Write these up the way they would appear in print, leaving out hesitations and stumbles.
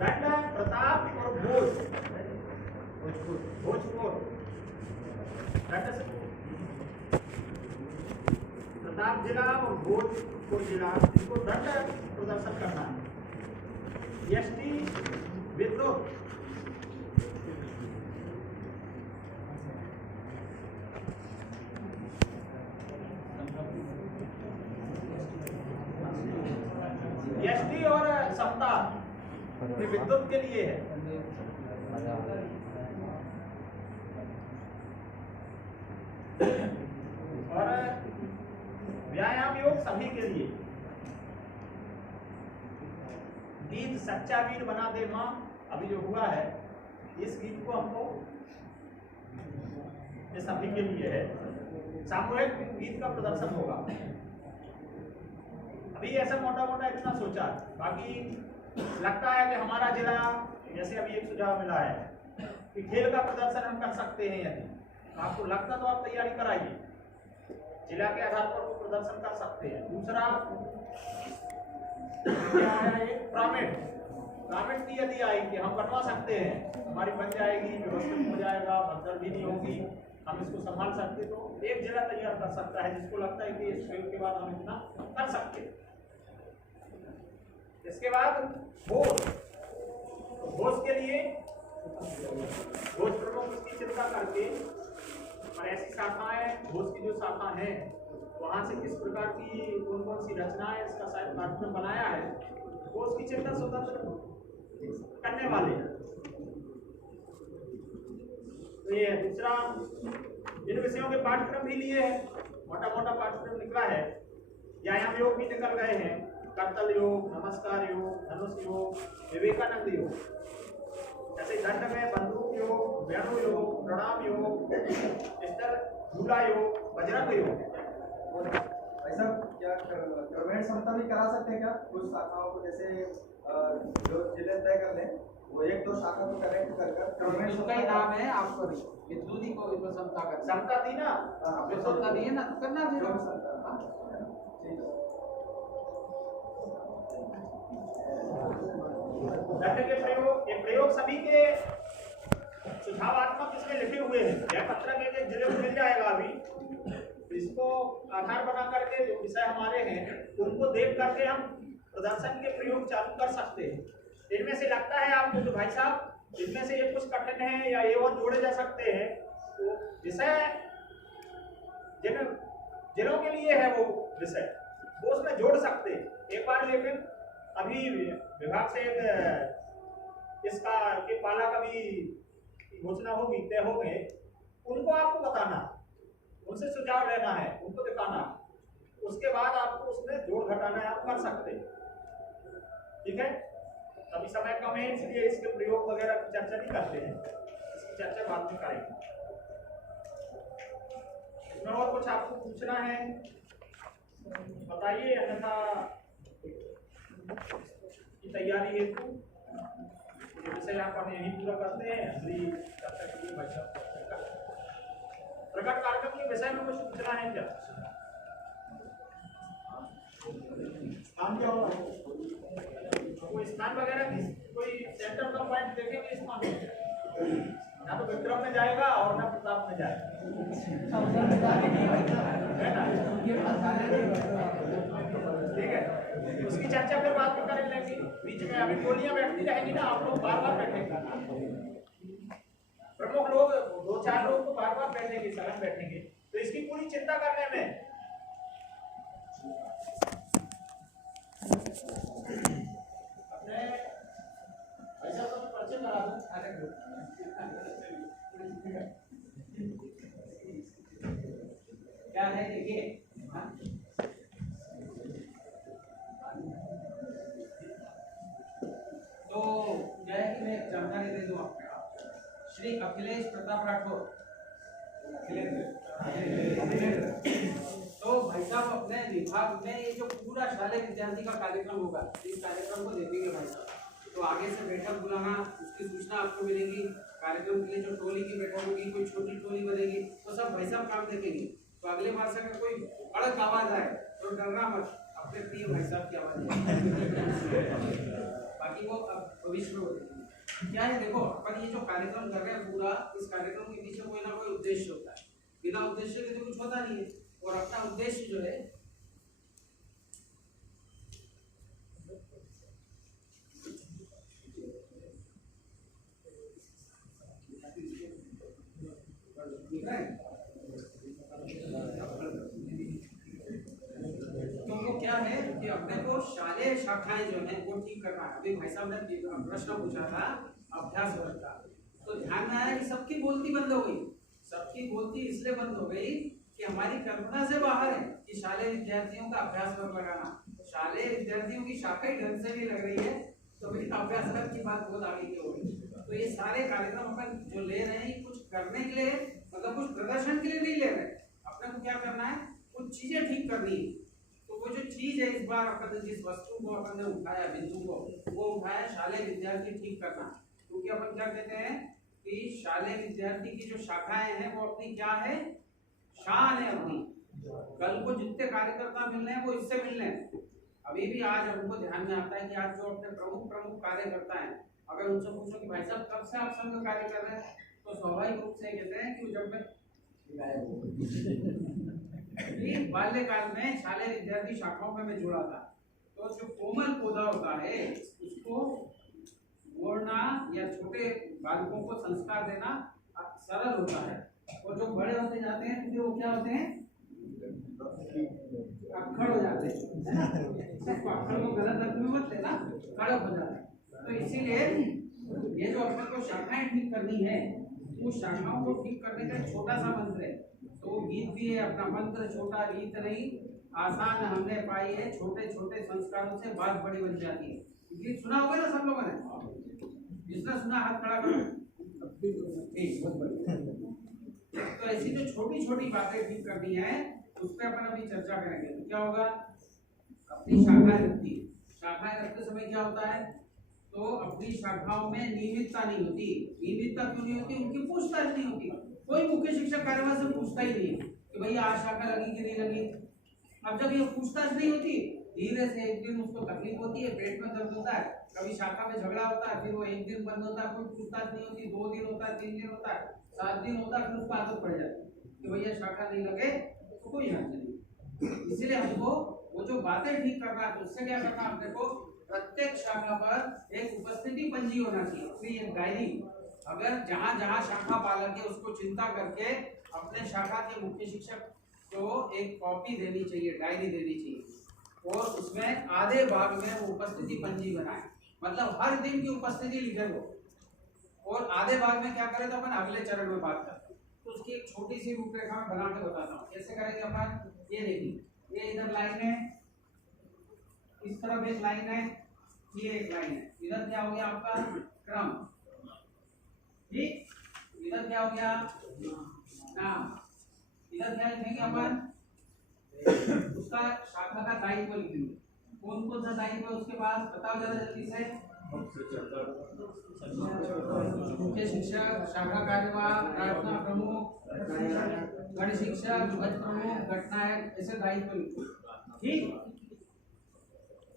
दंड प्रताप और भोज, भोजपुर दंड से प्रताप जिला और भोजपुर जिला, इनको दंड प्रदर्शन करना है। एसटी विद्युत एसटी और समता विद्युत के लिए है। और व्यायाम योग सभी के लिए। गीत सच्चा वीर बना दे मां अभी जो हुआ है, इस गीत को हमको ये सभी के लिए है। सामूहिक गीत का प्रदर्शन होगा। अभी ऐसा मोटा मोटा इतना सोचा, बाकी लगता है कि हमारा जिला, जैसे अभी एक सुझाव मिला है कि खेल का प्रदर्शन हम कर सकते हैं। यदि आपको लगता तो आप तैयारी कराइए, जिला के आधार पर वो प्रदर्शन कर सकते हैं। दूसरा क्या है, एक प्राइवेट की यदि आई कि हम बनवा सकते हैं, हमारी बन जाएगी, व्यवस्थित हो जाएगा, भगदड़ भी नहीं होगी, हम इसको संभाल सकते, तो एक जिला तैयार कर सकता है जिसको लगता है कि इस खेल के बाद हम इतना कर सकते हैं। इसके बाद भोज के लिए भोज प्रमुख उसकी चिंता करके, और ऐसी शाखाएं भोज की जो शाखा है वहां से किस प्रकार की कौन कौन सी रचनाएं इसका शायद कार्यक्रम बनाया है, वो उसकी चिंता स्वतंत्र करने वाले हैं। तो ये दूसरा, इन विषयों के पाठ्यक्रम भी लिए हैं, मोटा मोटा पाठ्यक्रम निकला है। व्यायाम योग भी निकल गए हैं, करतल योग, नमस्कार योग, धनुष योग, विवेकानंद योग। जैसे दंड में बंदूक योग, वेणु योग, प्रणाम योग, झूला योग, बजरंग योग। ऐसा क्या क्रमैण क्षमता भी करा सकते हैं क्या कुछ शाखाओं को, जैसे जो जिले तय कर लें वो एक दो शाखा को कनेक्ट कर क्रमैण उसका ही नाम है आपको विद्युत को क्षमता कर क्षमता दी ना, क्षमता दी है ना, तो करना भी दंड के प्रयोग, ये प्रयोग सभी के सुझावात्मक इसमें लिखे हुए हैं। यह पत्र के जिले को मिल जाएगा अभी, इसको आधार बना करके जो विषय हमारे हैं उनको देख करके हम प्रदर्शन के प्रयोग चालू कर सकते हैं। इनमें से लगता है आपको तो भाई साहब इनमें से ये कुछ कठिन है या ये और जोड़े जा सकते हैं, तो विषय जिन जिलों के लिए है वो विषय वो उसमें जोड़ सकते हैं एक बार। लेकिन अभी विभाग से इसका के पाला का भी घोषणा होगी, तय हो गए, उनको आपको बताना, उनसे सुझाव लेना है, उनको दिखाना, उसके बाद आपको उसमें जोड़ घटाना है, आप कर सकते हैं। ठीक है, अभी समय कम है इसलिए इसके प्रयोग वगैरह की चर्चा नहीं करते हैं, इसकी चर्चा बाद में करेंगे। इसमें और कुछ आपको पूछना है बताइए, अन्यथा की तैयारी हेतु विषय यहाँ पर यही पूरा करते हैं। अगली चर्चा के लिए भाई साहब प्रकट कार्यक्रम के विषय में कुछ पूछना है क्या? स्थान क्या होगा, कोई स्थान वगैरह की कोई सेंटर का पॉइंट देखेंगे स्थान, ना तो विक्रम में जाएगा और ना प्रताप में जाएगा, ठीक है। उसकी चर्चा फिर बाद में कर लेंगे, बीच में अभी टोलियां बैठती रहेंगी ना, आप लोग बार बार बैठेंगे, प्रमुख लोग 2-4 लोग तो बार बार बैठेंगे, सड़क बैठेंगे, तो इसकी पूरी चिंता करने में अपने ऐसा तो परिचय करा दूं। क्या है देखिए, तो क्या है कि मैं जानकारी दे दूं आपको। श्री अखिलेश प्रताप राठौर, तो भाई साहब अपने विभाग में ये जो पूरा शालेय विद्यार्थी का कार्यक्रम होगा, इस कार्यक्रम को देखेंगे भाई साहब। तो आगे से बैठक बुलाना, उसकी सूचना आपको मिलेगी। कार्यक्रम के लिए जो टोली की बैठक होगी, कोई छोटी टोली बनेगी, तो सब भाई साहब काम देखेंगे। तो अगले बार से अगर कोई कड़क आवाज आए तो डरना मत, अपने प्रिय भाई साहब की आवाज बाकी वो अब भविष्य में होते हैं। क्या है देखो, अपन ये जो कार्यक्रम कर रहे हैं पूरा, इस कार्यक्रम के पीछे कोई ना कोई उद्देश्य होता है, बिना उद्देश्य के तो कुछ होता नहीं है। और अपना उद्देश्य जो है तो वो क्या है कि अपने को शालेय शाखाएं जो है वो ठीक करना है। अभी भाई साहब ने प्रश्न पूछा था अभ्यास वर्ग का, तो ध्यान में आया कि सबकी बोलती बंद हो गई। सबकी बोलती इसलिए बंद हो गई कि हमारी कल्पना से बाहर है कि शालेय विद्यार्थियों का अभ्यास वर्ग लगाना। शालेय विद्यार्थियों की शाखा ही ढंग से नहीं लग रही है, तो फिर अभ्यास वर्ग की बात बहुत आगे की होगी। तो ये सारे कार्यक्रम अपन जो ले रहे हैं कुछ करने के लिए, मतलब कुछ प्रदर्शन के लिए नहीं ले रहे। अपने को क्या करना है, कुछ चीजें ठीक करनी है। तो वो जो चीज है इस बार अपन ने जिस वस्तु को अपन ने उठाया, बिंदु को वो उठाया शालेय विद्यार्थी ठीक करना। क्योंकि अपन क्या कहते हैं कि शालेय विद्यार्थी की जो शाखाएं हैं वो अपनी क्या है, शान है अपनी। कल को जितने कार्यकर्ता मिल रहे हैं वो इससे मिल रहे हैं। अभी भी आज हमको ध्यान में आता है कि आज जो अपने प्रमुख कार्यकर्ता हैं, अगर उनसे पूछो कि भाई साहब कब से आप संघ कार्य कर रहे हैं, तो स्वाभाविक रूप से कहते हैं कि जब मैं बाल्यकाल में शालेय विद्यार्थी शाखाओं में मैं जुड़ा था। तो जो कोमल पौधा होता है उसको मोड़ना या छोटे बालकों को संस्कार देना सरल होता है, और जो बड़े होते जाते हैं तो वो क्या होते हैं, अक्खड़ हो जाते हैं, है ना। अक्खड़ को गलत अर्थ में मत लेना, कड़क हो जाते हैं। तो इसीलिए ये जो अपने को शाखाएं ठीक करनी है, उस शाखाओं को ठीक करने का छोटा सा मंत्र है। तो गीत भी है अपना मंत्र, छोटा गीत नहीं आसान हमने पाई है, छोटे छोटे संस्कारों से बात बड़ी बन जाती है। गीत सुना होगा ना सब लोगों ने, जिसने सुना हाथ खड़ा करो। तो ऐसी जो छोटी छोटी बातें ठीक करनी है उस पर अपन अभी चर्चा करेंगे। तो क्या होगा, अपनी शाखाएं रखती है, शाखाएं रखते समय क्या होता है, तो अपनी शाखाओं में नियमितता नहीं होती। नियमितता क्यों नहीं होती, उनकी पूछताछ नहीं होती। कोई मुख्य शिक्षक कार्यवाही से पूछता ही नहीं कि भैया आज शाखा लगी कि नहीं लगी। अब जब ये पूछताछ नहीं होती, धीरे से एक दिन उसको तकलीफ होती है, पेट में दर्द होता है, कभी शाखा में झगड़ा होता है, फिर वो एक दिन बंद होता है, कोई पूछताछ नहीं होती, 2 दिन होता है, 3 दिन होता है, 7 दिन होता है, फिर उसको आदत पड़ जाती है कि भैया शाखा नहीं लगे तो कोई हर्ज नहीं। इसीलिए हमको वो जो बातें ठीक करना है, तो उससे क्या करना, अपने को प्रत्येक शाखा पर एक उपस्थिति पंजी होना चाहिए, अपनी एक डायरी। अगर जहाँ जहाँ शाखा पालक है उसको चिंता करके अपने शाखा के मुख्य शिक्षक को एक कॉपी देनी चाहिए, डायरी देनी चाहिए, और उसमें आधे भाग में वो उपस्थिति पंजी बनाए, मतलब हर दिन की उपस्थिति लिखे वो, और आधे भाग में क्या करें तो अपन अगले चरण में बात करते हैं। तो उसकी एक छोटी सी रूपरेखा में बना के बताता हूँ कैसे करेंगे अपन। ये देखिए, ये इधर लाइन है, इस तरफ एक लाइन है, ये एक लाइन है, इधर क्या हो गया आपका क्रम, ठीक, इधर क्या हो गया नाम, इधर क्या लिखेंगे अपन, उसका शाखा का दायित्व लिखेंगे। कौन कौन सा दायित्व है उसके पास बताओ जरा जल्दी से। मुख्य शिक्षक, शाखा कार्यवाह, प्रार्थना प्रमुख, गण शिक्षक, ध्वज प्रमुख, घटनायक, ऐसे दायित्व लिखो, ठीक।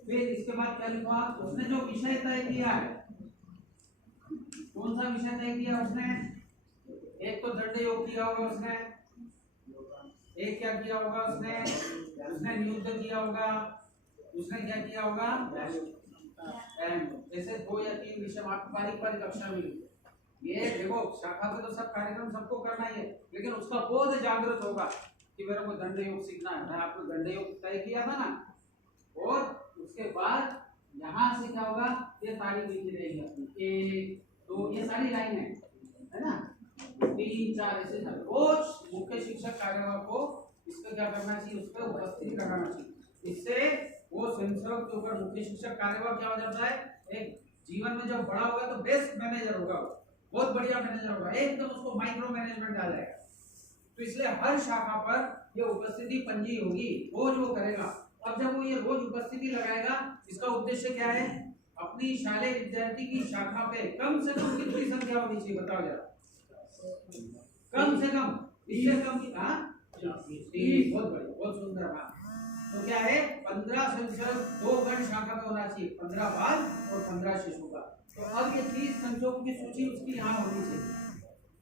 फिर इसके बाद क्या लिखा, उसने जो विषय तय किया है, कौन सा विषय तय किया उसने, एक तो दंड योग किया होगा उसने, एक क्या किया होगा उसने नियुक्त किया होगा, उसने क्या किया होगा, ऐसे 2 या 3 विषय बारीक कक्षा में। ये देखो शाखा पे तो सब कार्यक्रम सबको करना ही है, लेकिन उसका बोध जागृत होगा कि मेरे को दंड योग सीखना है। मैंने आपको दंड योग तय किया था ना, और उसके बाद यहाँ से क्या होगा, ये तारीख लिखी रहेगी अपनी, 1 2 ये सारी लाइन है ना, 3 4 ऐसे रोज मुख्य शिक्षक कार्यवाह को इस पे क्या करना चाहिए, उस पर उपस्थिति कराना चाहिए। इससे वो स्वयंसेवक के ऊपर मुख्य शिक्षक कार्यवाह क्या हो जाता है, एक जीवन में जब बड़ा होगा तो बेस्ट मैनेजर होगा, बहुत बढ़िया मैनेजर होगा, एकदम उसको माइक्रो मैनेजमेंट आ जाएगा। तो इसलिए हर शाखा पर ये उपस्थिति पंजी होगी, रोज वो करेगा। अब जब वो ये रोज उपस्थिति लगाएगा, इसका उद्देश्य क्या है, अपनी शालेय विद्यार्थी की शाखा पे कम से कम कितनी संख्या होनी चाहिए बताओ जरा, कम से कम, इससे कम की, हाँ बहुत बढ़िया, बहुत सुंदर बात। तो क्या है 15 संचयक 2 गण शाखा में होना चाहिए, 15 बाल और 15 शिशु का। तो अब ये 30 संचयों की सूची उसकी यहाँ होनी चाहिए।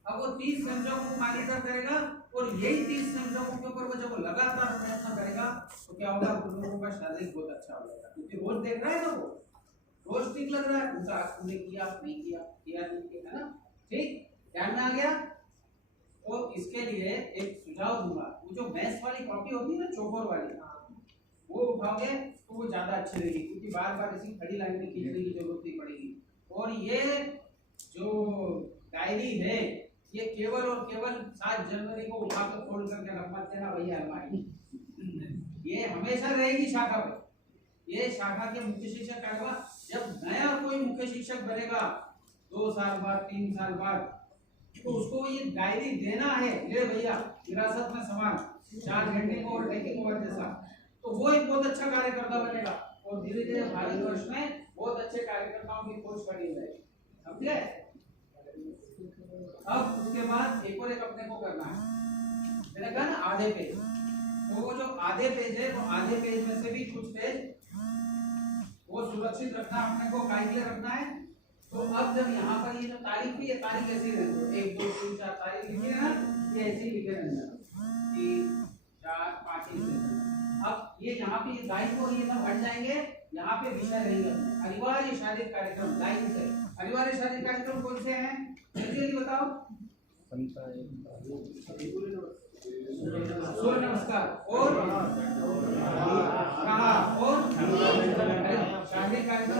अब वो 30 संचयों को मॉनिटर करेगा और यही 30 संचयों के ऊपर वो जब लगातार प्रयत्न करेगा तो क्या होगा, उन लोगों का शारीरिक बहुत अच्छा हो जाएगा, क्योंकि रोज देख रहा है ना, वो रोज ठीक लग रहा है, उनका आपने किया नहीं किया, किया नहीं किया, है ना, ठीक, ध्यान में आ गया। तो इसके लिए एक सुझाव दूंगा, वो जो मैथ्स वाली कॉपी होती है ना, चौकोर वाली, वो उठाओगे तो वो ज्यादा अच्छी रहेगी, क्योंकि बार बार इसी खड़ी लाइन में खींचने की जरूरत नहीं पड़ेगी। और ये जो डायरी है ये केवल और केवल 7 जनवरी को उठाकर खोल करके रख मत देना भैया अलमारी, ये हमेशा रहेगी शाखा पे। ये शाखा के मुख्य शिक्षक का जब नया कोई मुख्य शिक्षक बनेगा 2 साल बाद 3 साल बाद, तो उसको ये डायरी देना है, ले भैया विरासत में समान 4 घंटे को और टेकिंग ओवर जैसा, तो वो एक बहुत अच्छा कार्यकर्ता बनेगा और धीरे धीरे भारतवर्ष में बहुत अच्छे कार्यकर्ताओं की खोज करी जाएगी, समझे। अब उसके बाद एक और एक अपने को करना है, मैंने कहा ना आधे पेज, तो वो जो आधे पेज है वो आधे पेज में से भी कुछ पेज वो सुरक्षित रखना, अपने को कायदे रखना है। तो अब जब यहाँ पर ये जो तारीख थी, ये तारीख ऐसी रहती है, 1 2 3 4 तारीख लिखी है ना, ये ऐसे ही लिखे रहना 3 4 5 6। अब ये यहाँ पे ये लाइन को ये सब हट जाएंगे, यहाँ पे विषय रहेंगे अनिवार्य शारीरिक कार्यक्रम, लाइन से अनिवार्य शारीरिक कार्यक्रम कौन से हैं जल्दी बताओ। सूर्य नमस्कार और कहा और शारीरिक कार्यक्रम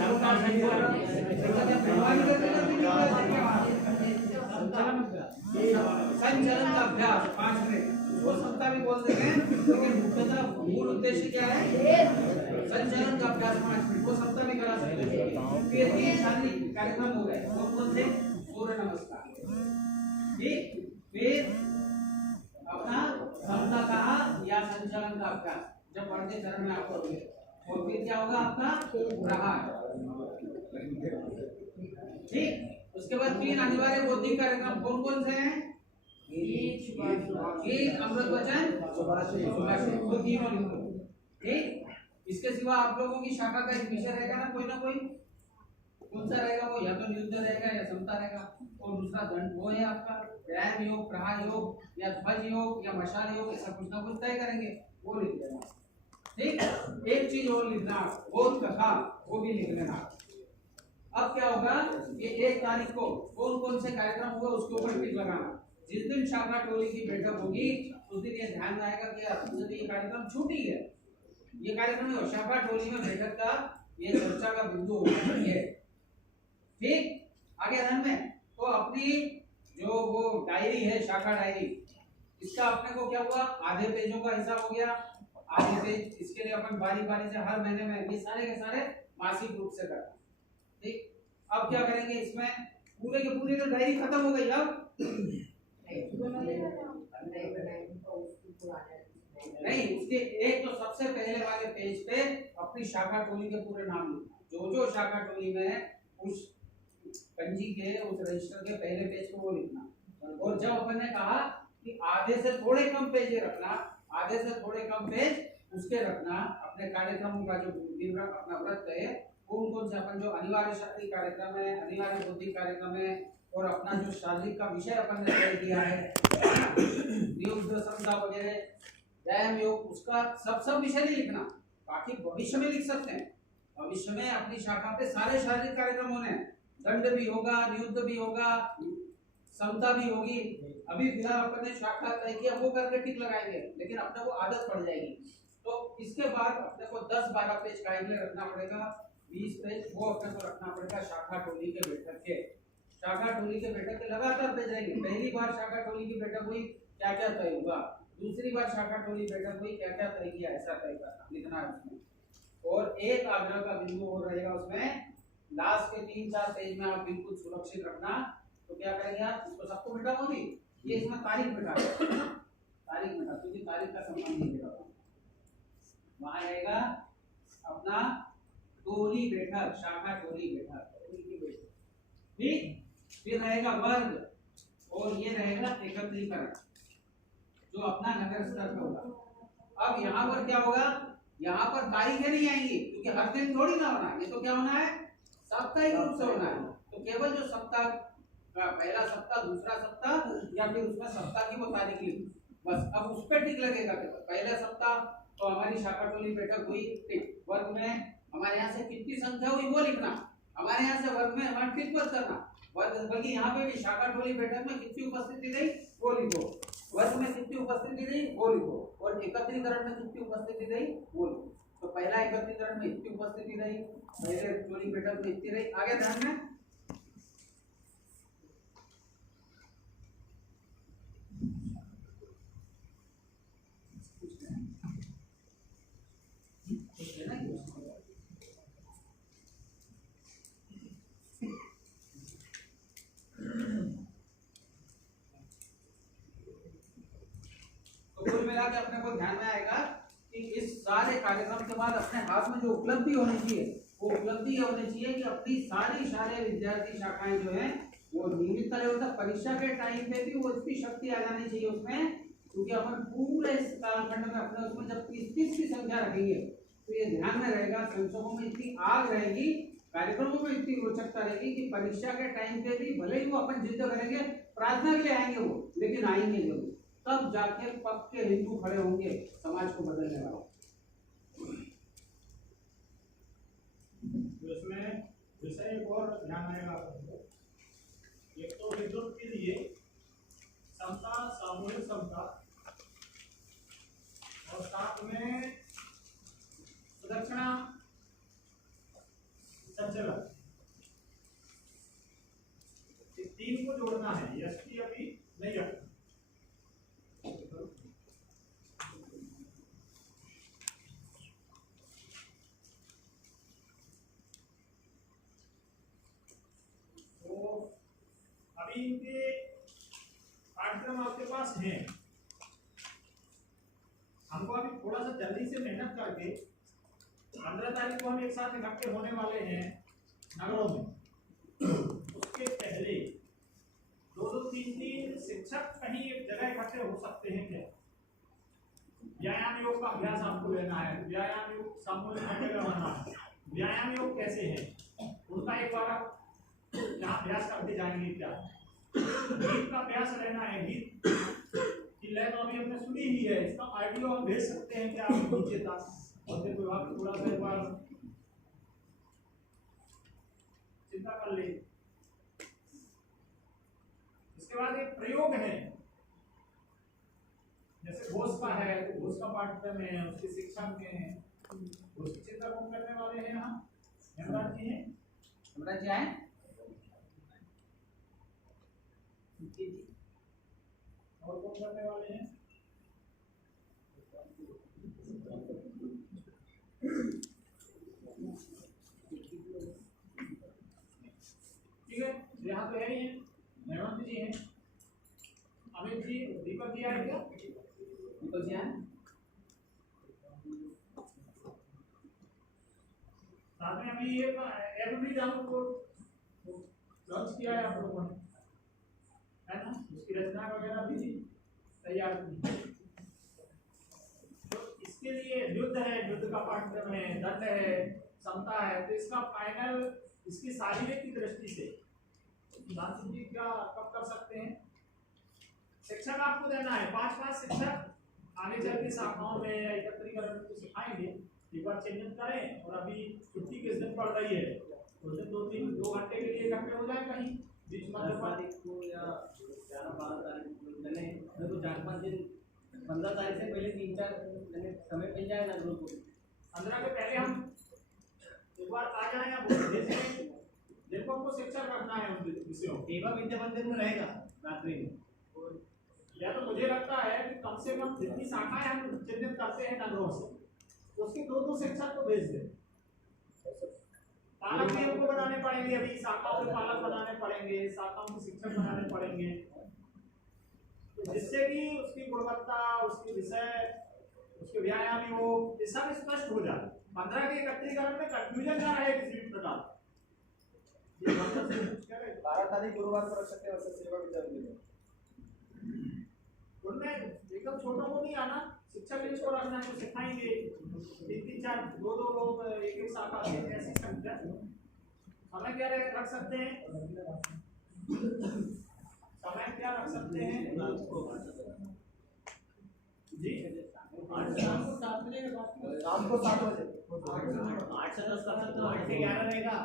संचलन का अभ्यास 5 मिनट, वो क्षमता भी बोल देंगे, लेकिन मुख्यतः मूल उद्देश्य क्या है, संचलन का अभ्यास 5 मिनट, वो क्षमता भी करा सकते हैं। फिर 3 शारीरिक कार्यक्रम हो गए, कौन से, सूर्य नमस्कार, ठीक, फिर अपना क्षमता कहा या संचलन का अभ्यास जब बढ़ते चरण में आप करोगे, और फिर क्या होगा आपका प्रहार, ठीक। उसके बाद 3 अनिवार्य बौद्धिक कार्यक्रम कौन कौन से हैं, गीत, अमृत वचन, सुभाषित, वो तीनों लिखो, ठीक। इसके सिवा आप लोगों की शाखा का एक विषय रहेगा ना कोई, कौन सा रहेगा वो, या तो युद्ध रहेगा या समता रहेगा, और दूसरा दंड वो है आपका व्यायाम योग, प्रहार योग या ध्वज योग या मशाल योग, ऐसा कुछ ना कुछ तय करेंगे, वो लिख लेना, ठीक। एक चीज और लिखना, बोध कथा, वो भी लिख लेना। अब क्या होगा कि 1 तारीख को कौन कौन से कार्यक्रम हुए उसके ऊपर टिक लगाना। जिस दिन शाखा टोली की बैठक होगी उस दिन ये ध्यान में आएगा कि ये कार्यक्रम छूटी है, ये कार्यक्रम शाखा टोली में बैठक का ये चर्चा का बिंदु होना चाहिए, ठीक। आगे ध्यान में, तो अपनी जो वो डायरी है, शाखा डायरी, इसका अपने को क्या हुआ, आधे पेजों का हिसाब हो गया, आधे पेज, इसके लिए अपन बारी बारी से हर महीने में ये सारे के सारे मासिक रूप से करना, ठीक। अब क्या करेंगे, इसमें पूरे के पूरे तो डायरी खत्म हो गई, अब नहीं, उसके एक तो सबसे पहले वाले पेज पे अपनी शाखा टोली के पूरे नाम लिखना, जो शाखा टोली में उस पंजी के उस रजिस्टर के पहले पेज को वो लिखना। और जब अपन ने कहा कि आधे से थोड़े कम पेज रखना, आधे से थोड़े कम पेज उसके रखना, अपने कार्यक्रमों का जो विवरण अपना व्रत है, कौन से अपन जो अनिवार्य शारीरिक कार्यक्रम है, अनिवार्य बौद्धिक कार्यक्रम है, और अपना जो शारीरिक का विषय अपन ने तय किया है, युद्ध समता वगैरह, व्यायाम योग, उसका सब विषय नहीं लिखना, बाकी भविष्य में लिख सकते हैं। भविष्य में अपनी शाखा पे सारे शारीरिक कार्यक्रम होने, दंड भी होगा, नियुद्ध भी होगा, समता भी होगी। अभी फिलहाल अपन ने शाखा तय किया, वो करके टिक लगाएंगे, लेकिन अपने को आदत पड़ जाएगी। तो इसके बाद अपने को 10-12 पेज का रखना पड़ेगा, 20 पेज वो अपने को रखना पड़ेगा शाखा टोली के बैठक के। शाखा टोली के बैठक के लगातार पेज रहेंगे। पहली बार शाखा टोली की बैठक हुई, क्या क्या तय हुआ, दूसरी बार शाखा टोली बैठक हुई, क्या क्या तय किया, ऐसा तय करना, लिखना है उसमें। और एक आग्रह का बिंदु और रहेगा उसमें, लास्ट के 3-4 पेज में आप बिल्कुल सुरक्षित रखना। तो क्या करेंगे आप, इसको सबको मिटाओगे, ये इसमें तारीख मिटा, तारीख मिटा, क्योंकि तारीख का संबंध नहीं है, वहां रहेगा अपना टोली बैठक, शाखा टोली बैठक, ठीक। फिर रहेगा वर्ग, और ये रहेगा एकत्रीकरण, जो अपना नगर स्तर पर होगा। अब यहाँ पर क्या होगा, यहाँ पर तारीखें नहीं आएंगी क्योंकि हर दिन थोड़ी ना होना है, ये तो क्या होना है, साप्ताहिक रूप से होना है। तो केवल जो सप्ताह का पहला सप्ताह, दूसरा सप्ताह या फिर उसमें सप्ताह की वो तारीख लिखी, बस अब उस पर टिक लगेगा। केवल पहला सप्ताह तो हमारी शाखा टोली बैठक हुई, टिक। वर्ग में हमारे यहाँ से कितनी संख्या हुई वो लिखना, हमारे यहाँ से वर्ग में हमारा टिक मत करना, वर्ग बल्कि यहाँ पे भी शाखा टोली बैठक में कितनी उपस्थिति रही वो लिखो, वर्ग में कितनी उपस्थिति रही वो लिखो, और एकत्रीकरण में कितनी उपस्थिति रही वो लिखो। तो पहला एकत्रीकरण में इतनी उपस्थिति रही, पहले टोली बैठक में इतनी रही, आगे ध्यान में मिला के अपने को ध्यान में आएगा कि इस सारे कार्यक्रम के बाद अपने हाथ में जो उपलब्धि होनी चाहिए वो उपलब्धि होनी चाहिए कि अपनी सारे विद्यार्थी शाखाएं जो हैं वो नियमित तरह होता परीक्षा के टाइम पे भी वो इतनी शक्ति आ जानी चाहिए उसमें, क्योंकि अपन पूरे इस कालखंड में अपने उसमें जब 30 की संख्या रखेंगे तो ये ध्यान में रहेगा, संसदों में इतनी आग रहेगी, कार्यक्रमों में इतनी रोचकता रहेगी कि परीक्षा के टाइम पे भी भले ही वो अपन जिद करेंगे, प्रार्थना के लिए आएंगे वो, लेकिन आएंगे जरूर, तब जाके पक्के हिंदू खड़े होंगे समाज को बदलने वाला। इसमें विषय एक और ध्यान आएगा आपको, एक तो विद्युत के लिए समता, सामूहिक समता, और साथ में सुदक्षिणा संचलन, ये तीन को जोड़ना है। एसटी अभी नहीं रखना। अभी इनके पाठ्यक्रम आपके पास हैं, हमको अभी थोड़ा सा जल्दी से मेहनत करके 15 तारीख को हम एक साथ इकट्ठे होने वाले हैं नगरों में। उसके पहले 2-3 शिक्षक कहीं एक जगह इकट्ठे हो सकते हैं क्या? व्यायाम योग का अभ्यास आपको लेना है, व्यायाम योग सामूहिक करना है। व्यायाम योग कैसे है उनका एक बार आप यहाँ अभ्यास करके जाएंगे। क्या गीत का अभ्यास रहना है, गीत की लय तो अभी हमने सुनी ही है, इसका ऑडियो हम भेज सकते हैं क्या आप नीचे तक, और विभाग थोड़ा सा एक बार चिंता कर ले। इसके बाद एक प्रयोग है, जैसे घोष का है तो घोष का पाठ्यक्रम है, उसके शिक्षक के हैं, उसके चित्र कौन करने वाले हैं? यहाँ हेमराज जी हैं, हेमराज जी आए और कौन करने वाले हैं? ठीक है, यहाँ तो है ही है, हेमंत जी हैं, अमित जी, दीपक जी आए क्या? दीपक जी आए, साथ में अभी एक ऐप भी डाउनलोड को लॉन्च किया है आप लोगों ने, है ना? उसकी रचना वगैरह भी तैयार की। तो इसके लिए युद्ध है, युद्ध का पाठ्यक्रम है, दंड है, समता है, तो इसका फाइनल इसकी शारीरिक की दृष्टि से दानसिंह जी क्या कब कर सकते हैं? शिक्षक आपको देना है, 5 शिक्षक आगे चल के शाखाओं में या एकत्रीकरण को सिखाएंगे। एक बार चिन्हित करें, और अभी छुट्टी किस दिन पड़ रही है उस दिन 2 घंटे के लिए इकट्ठे हो जाए कहीं बीच में, 10 तारीख को या 11-12 तारीख को, मैंने तो 4-5 दिन 15 तारीख से पहले 3-4 मैंने समय मिल जाए ना ग्रुप को, 15 के पहले हम एक बार आ जाए या देखो को शिक्षक रखना है उन विषयों। सेवा विद्या मंदिर में रहेगा रात्रि में, या तो मुझे लगता है कि कम से कम जितनी शाखाएं हम चिन्हित करते हैं नगरों से, उसके 2 शिक्षक को भेज दें। पालक भी हमको बनाने पड़ेंगे, अभी शाखाओं के पालक बनाने पड़ेंगे, शाखाओं के शिक्षक बनाने पड़ेंगे, जिससे कि उसकी गुणवत्ता, उसके विषय, उसके व्यायाम योग ये सब स्पष्ट हो जाए। 15 के एकत्रीकरण में कंफ्यूजन ना रहे किसी भी प्रकार। 12 तारीख गुरुवार को रख सकते हैं वैसे सेवा विद्या मंदिर में, उनमें एकदम छोटों को नहीं आना, शिक्षक ने इसको रखना है तो सिखाएंगे, 3-4 2-2 लोग एक शाखा से ऐसी संख्या। समय क्या रख सकते हैं, समय क्या रख सकते हैं जी, शाम को 7 बजे 8 से 10 कर सकते हो, 8 से 11 रहेगा।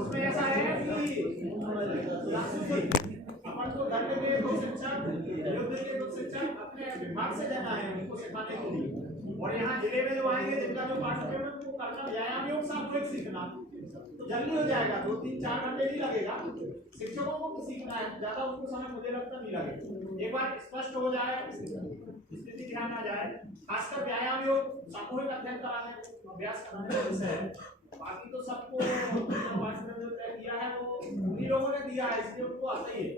उसमें ऐसा है कि अपन को घर में भी 2 शिक्षक, युद्ध के 2 शिक्षक अपने विभाग से जाना है उनको सिखाने के लिए, और यहाँ जिले में जो आएंगे जिनका जो पाठ्यक्रम है वो करना व्यायाम योग सामूहिक सीखना, तो जल्दी हो जाएगा, 2-3-4 घंटे नहीं लगेगा। शिक्षकों को सीखना है, ज्यादा उनको समय मुझे लगता नहीं लगेगा। एक बार स्पष्ट हो जाए, स्थिति ध्यान आ जाए, खासकर व्यायाम योग सामूहिक अध्ययन कराने अभ्यास कराने का विषय है। बाकी तो सबको जो तय किया है वो उन्हीं लोगों ने दिया है, इसलिए उनको आता ही है।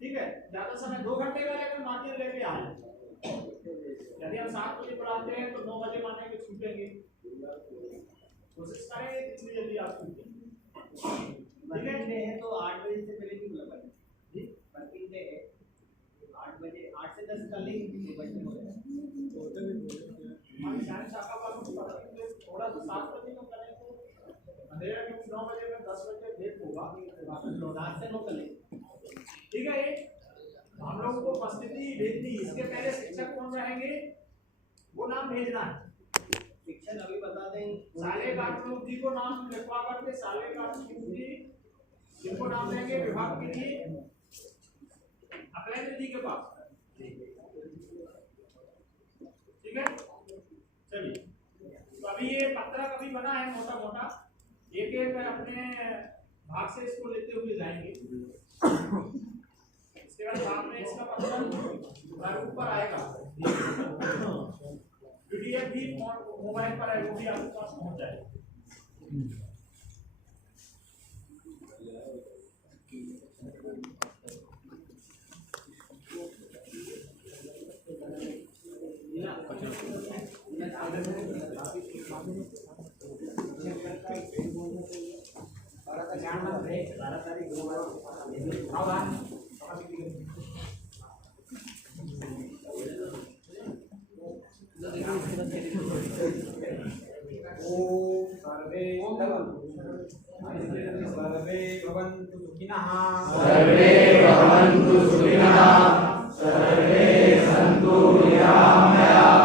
ठीक है, ज्यादा समय 2 घंटे का लेकर मार्जिन लेके आए। यदि हम 7 बजे बुलाते हैं तो 9 बजे माने के छूटेंगे, कोशिश करेंगे जितनी जल्दी आप छूटें। ठीक है, तो 8 बजे से पहले क्यों लगा जी, वर्किंग डे है, 8 बजे 8 से 10 कर लेंगे, हमारी सारी शाखा वालों को थोड़ा सा 7 बजे तो करें तो अंधेरा में 9 बजे में 10 बजे भेद होगा, 7 से 9 कर लेंगे। ठीक है, हम लोगों को उपस्थिति भेजनी, इसके पहले शिक्षक कौन रहेंगे वो नाम भेजना है। शिक्षक अभी बता दें, साले कार्टून जी को नाम लिखवा करके साले कार्टून जी जिनको नाम देंगे विभाग के लिए अकलेंद्र जी के पास। ठीक है, चलिए, तो अभी ये पत्रक अभी बना है मोटा मोटा, एक एक अपने भाग से इसको लेते हुए जाएंगे। इसके बाद सामने इसका पत्रक प्रारूप पर आएगा, पीडीएफ भी मोबाइल पर है, वो भी आपके पास पहुंच जाएगा। सर्वे भवन्तु सुखिनः, सर्वे सन्तु निरामयाः,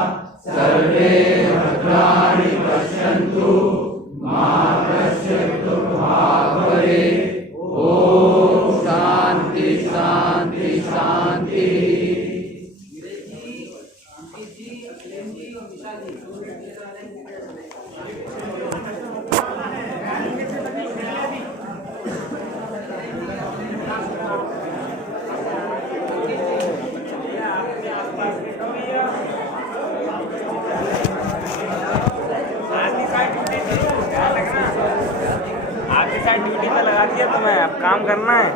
सर्वे भद्राणि पश्यन्तु, मा कश्चित् दुर्भाग् भवेत्। ओम शांति शांति शांति। आपकी साइड ड्यूटी पे लगा दिया, तो मैं अब काम करना है।